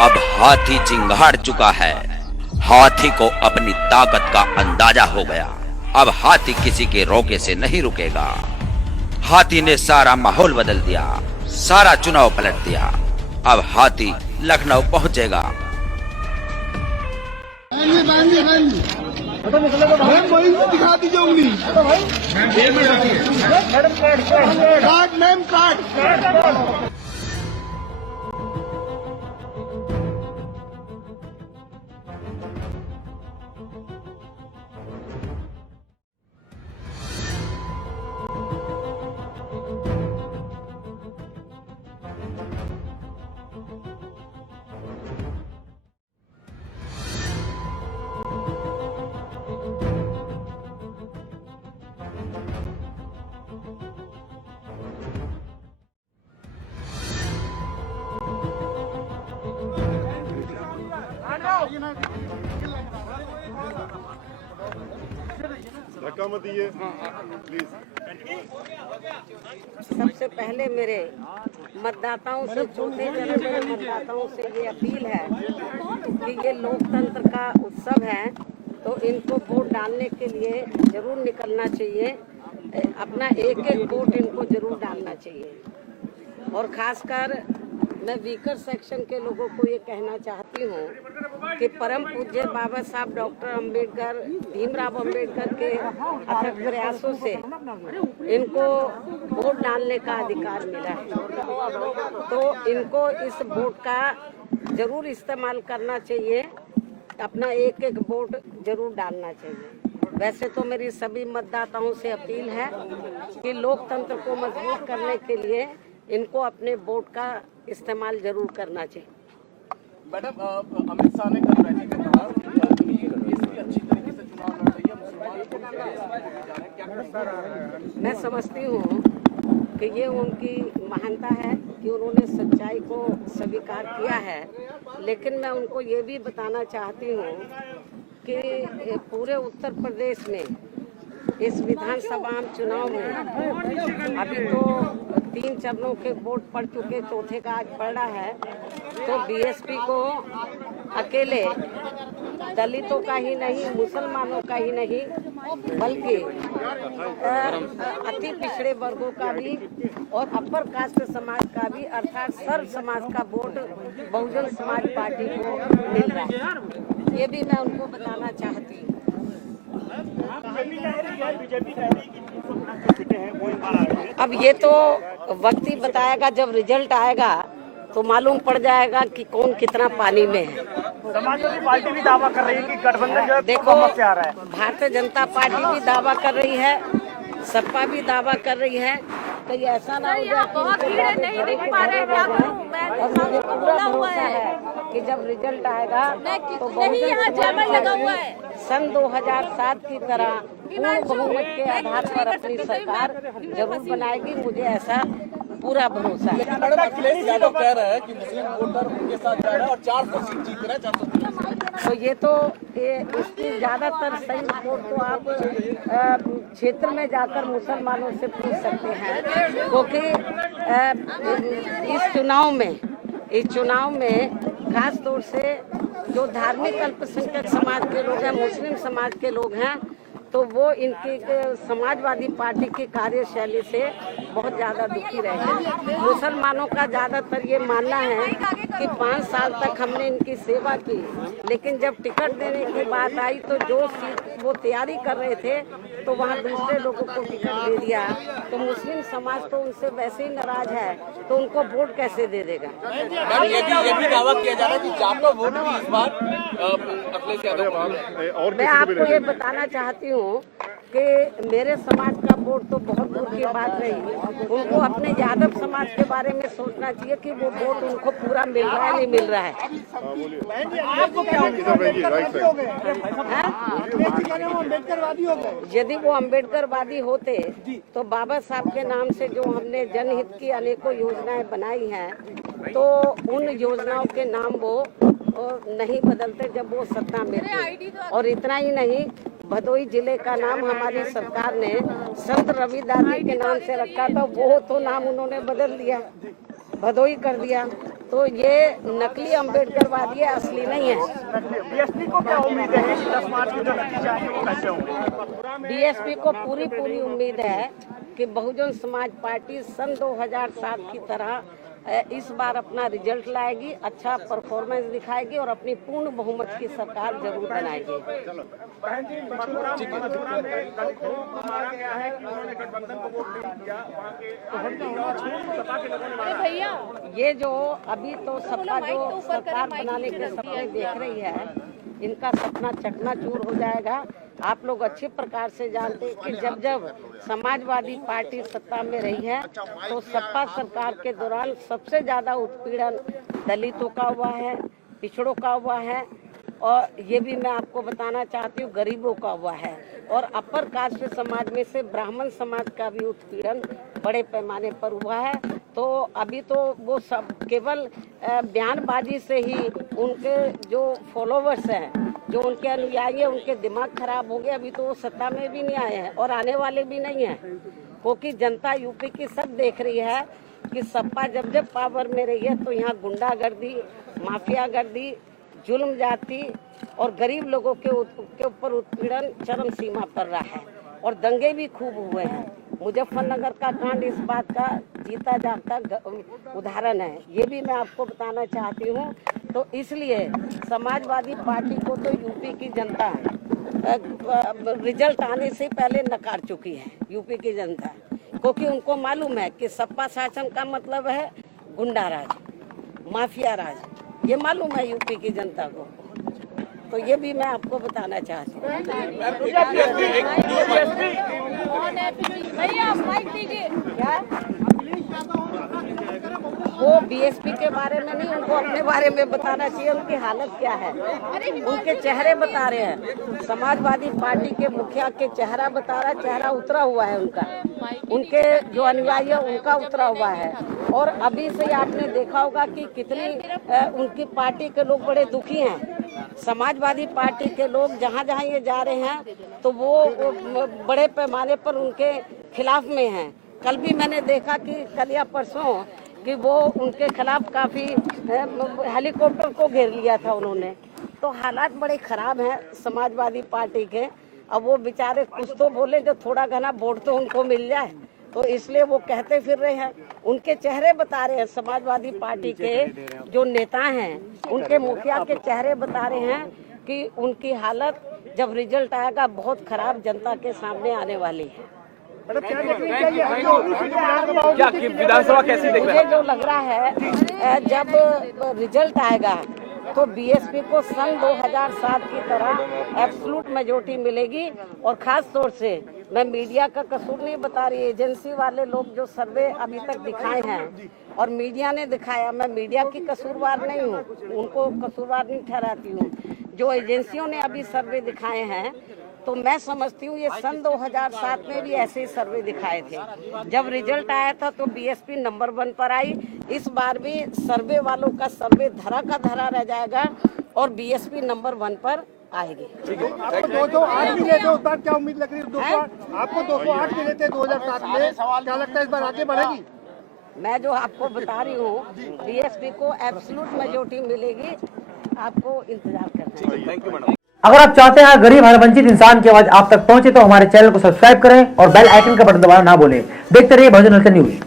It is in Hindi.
अब हाथी चिंगाड़ चुका है। हाथी को अपनी ताकत का अंदाजा हो गया। अब हाथी किसी के रोके से नहीं रुकेगा। हाथी ने सारा माहौल बदल दिया, सारा चुनाव पलट दिया। अब हाथी लखनऊ पहुंचेगा। दिखा दीजिए उंगली। Card ma'am card. धक्का मत दिए प्लीज। सबसे पहले मेरे मतदाताओं से, छोटे जने मेरे मतदाताओं से ये अपील है कि ये लोकतंत्र का उत्सव है, तो इनको वोट डालने के लिए जरूर निकलना चाहिए। अपना एक एक वोट इनको जरूर डालना चाहिए। और खासकर मैं वीकर सेक्शन के लोगों को ये कहना चाहती हूँ कि परम पूज्य बाबा साहब डॉक्टर अम्बेडकर, भीमराव अम्बेडकर के अथक प्रयासों से इनको वोट डालने का अधिकार मिला है, तो इनको इस वोट का जरूर इस्तेमाल करना चाहिए। अपना एक एक वोट जरूर डालना चाहिए। वैसे तो मेरी सभी मतदाताओं से अपील है कि लोकतंत्र को मजबूत करने के लिए इनको अपने वोट का इस्तेमाल जरूर करना चाहिए। मैडम, अमित शाह ने कल रैली में कहा कि अच्छी तरीके से चुनाव लड़ रही है, मुसलमान। मैं समझती हूँ कि ये उनकी महानता है कि उन्होंने सच्चाई को स्वीकार किया है, लेकिन मैं उनको ये भी बताना चाहती हूँ कि पूरे उत्तर प्रदेश में इस विधानसभा चुनाव में अभी तो 3 चरणों के वोट पड़ चुके, चौथे का आज पड़ रहा है। तो बीएसपी को अकेले दलितों का ही नहीं, मुसलमानों का ही नहीं, बल्कि अति पिछड़े वर्गों का भी और अपर कास्ट समाज का भी, अर्थात सर्व समाज का वोट बहुजन समाज पार्टी को मिल रहा है। ये भी मैं उनको बताना चाहती हूँ। अब ये तो वक्त ही बताएगा, जब रिजल्ट आएगा तो मालूम पड़ जाएगा कि कौन कितना पानी में है। समाजवादी पार्टी भी दावा कर रही है कि गठबंधन जो है देखो, से आ रहा है। भारतीय जनता पार्टी भी दावा कर रही है, सपा भी दावा कर रही है। तो ये ऐसा ना हो जाए और मुझे पूरा भरोसा है कि जब रिजल्ट आएगा तो सन 2007 की तरह पूर्ण बहुमत के आधार पर अपनी सरकार जरूर बनाएगी। मुझे ऐसा पूरा भरोसा है। मैडम, अखिलेश यादव कह रहे हैं कि मुस्लिम वोटर उनके साथ जा रहा है और 400 सीट जीत रहे हैं, 400। तो ये तो इसकी ज्यादातर सही रिपोर्ट तो आप क्षेत्र में जाकर मुसलमानों से पूछ सकते हैं, क्योंकि इस चुनाव में खास तौर से जो धार्मिक अल्पसंख्यक समाज के लोग हैं, मुस्लिम समाज के लोग हैं, तो वो इनकी समाजवादी पार्टी की कार्यशैली से बहुत ज़्यादा दुखी रहे हैं। मुसलमानों का ज़्यादातर ये मानना है कि 5 साल तक हमने इनकी सेवा की, लेकिन जब टिकट देने की बात आई तो जो सीट वो तैयारी कर रहे थे तो वहाँ दूसरे लोगों को टिकट दे दिया। तो मुस्लिम समाज तो उनसे वैसे ही नाराज है, तो उनको वोट कैसे दे देगा। ये भी दावा किया जा रहा है कि जाटों वोट भी इस बार अखिलेश यादव। मैं आपको ये बताना चाहती हूँ कि मेरे समाज का वोट तो बहुत दूर की बात रही। उनको अपने यादव समाज के बारे में सोचना चाहिए कि वो वोट उनको पूरा मिल रहा है, नहीं मिल रहा है। यदि वो अम्बेडकरवादी होते तो बाबा साहब के नाम से जो हमने जनहित की अनेकों योजनाएं बनाई हैं, तो उन योजनाओं के नाम वो नहीं बदलते जब वो सत्ता में थे। और इतना ही नहीं, भदोही जिले का नाम हमारी सरकार ने संत रविदास जी के नाम से रखा था, वो तो नाम उन्होंने बदल दिया, भदोही कर दिया। तो ये नकली अम्बेडकरवादी है, असली नहीं है। बीएसपी को क्या उम्मीद है कि 10 मार्च को जो नतीजे आएंगे वो कैसे होंगे? बीएसपी को पूरी उम्मीद है कि बहुजन समाज पार्टी सन 2007 की तरह इस बार अपना रिजल्ट लाएगी, अच्छा परफॉर्मेंस दिखाएगी और अपनी पूर्ण बहुमत की सरकार जरूर बनाएगी। बहन जी, मथुरा में दलित को मारा गया है कि उन्होंने गठबंधन को वोट नहीं दिया, वहाँ के सपा के लोगों ने मारा। ये जो अभी तो सपा जो सरकार बनाने के सपने देख रही है, इनका सपना चकनाचूर हो जाएगा। आप लोग अच्छे प्रकार से जानते हैं कि जब समाजवादी पार्टी सत्ता में रही है तो सपा सरकार के दौरान सबसे ज्यादा उत्पीड़न दलितों का हुआ है, पिछड़ों का हुआ है, और ये भी मैं आपको बताना चाहती हूँ गरीबों का हुआ है, और अपर कास्ट समाज में से ब्राह्मण समाज का भी उत्पीड़न बड़े पैमाने पर हुआ है। तो अभी तो वो सब केवल बयानबाजी से ही उनके जो फॉलोवर्स हैं, जो उनके अनुयायी हैं, उनके दिमाग खराब हो गए। अभी तो वो सत्ता में भी नहीं आए हैं और आने वाले भी नहीं हैं, क्योंकि जनता यूपी की सब देख रही है कि सपा जब पावर में रही है तो यहाँ गुंडागर्दी, माफियागर्दी, जुल्म जाति और गरीब लोगों के ऊपर उत्पीड़न चरम सीमा पर रहा है, और दंगे भी खूब हुए हैं। मुजफ्फरनगर का कांड इस बात का जीता जागता उदाहरण है, ये भी मैं आपको बताना चाहती हूँ। तो इसलिए समाजवादी पार्टी को तो यूपी की जनता रिजल्ट आने से पहले नकार चुकी है, यूपी की जनता, क्योंकि उनको मालूम है कि सपा शासन का मतलब है गुंडा राज, माफिया राज, ये मालूम है यूपी की जनता को। तो ये भी मैं आपको बताना चाहती हूँ। क्या वो बीएसपी के बारे में नहीं, उनको अपने बारे में बताना चाहिए, उनकी हालत क्या है। उनके चेहरे बता रहे हैं, समाजवादी पार्टी के मुखिया के चेहरा बता रहा है, चेहरा उतरा हुआ है उनका, उनके जो अनुयायी है उनका उतरा हुआ है। और अभी से आपने देखा होगा कि कितनी उनकी पार्टी के लोग बड़े दुखी हैं। समाजवादी पार्टी के लोग जहाँ जहाँ ये जा रहे हैं तो वो बड़े पैमाने पर उनके खिलाफ में हैं। कल भी मैंने देखा कि कल या परसों कि वो उनके खिलाफ काफ़ी हेलीकॉप्टर को घेर लिया था उन्होंने। तो हालात बड़े ख़राब हैं समाजवादी पार्टी के। अब वो बेचारे कुछ तो बोले जो थोड़ा घना वोट तो उनको मिल जाए, तो इसलिए वो कहते फिर रहे हैं। उनके चेहरे बता रहे हैं, समाजवादी पार्टी के जो नेता हैं उनके मुखिया के चेहरे बता रहे हैं कि उनकी हालत जब रिजल्ट आएगा बहुत खराब जनता के सामने आने वाली है। क्या विधानसभा कैसी देख रहे हैं? मुझे जो लग रहा है जब रिजल्ट आएगा तो बीएसपी को सन 2007 की तरह एब्सोल्यूट मेजॉरिटी मिलेगी। और खास तौर से मैं मीडिया का कसूर नहीं बता रही, एजेंसी वाले लोग जो सर्वे अभी तक दिखाए हैं और मीडिया ने दिखाया, मैं मीडिया की कसूरवार नहीं हूँ, उनको कसूरवार नहीं ठहराती हूँ। जो एजेंसियों ने अभी सर्वे दिखाए हैं तो मैं समझती हूँ ये सन 2007 में भी ऐसे ही सर्वे दिखाए थे। जब रिजल्ट आया था तो बीएसपी नंबर 1 पर आई। इस बार भी सर्वे वालों का सर्वे धरा का धरा रह जाएगा और बीएसपी नंबर 1 पर आएगी। आपको 208 मिले थे उस बार, क्या उम्मीद लग रही है? 208 आपको 208 मिले थे 2007 में, क्या लगता है इस बार आगे बढ़ेगी? मैं जो आपको बता रही हूँ बीएसपी को एब्सोल्यूट मेजॉरिटी मिलेगी, आपको इंतजार करना है। Thank you madam. अगर आप चाहते हैं गरीब हर वंचित इंसान की आवाज आप तक पहुंचे तो हमारे चैनल को सब्सक्राइब करें और बेल आइकन का बटन दबाना ना भूलें। देखते रहिए बहुजन न्यूज।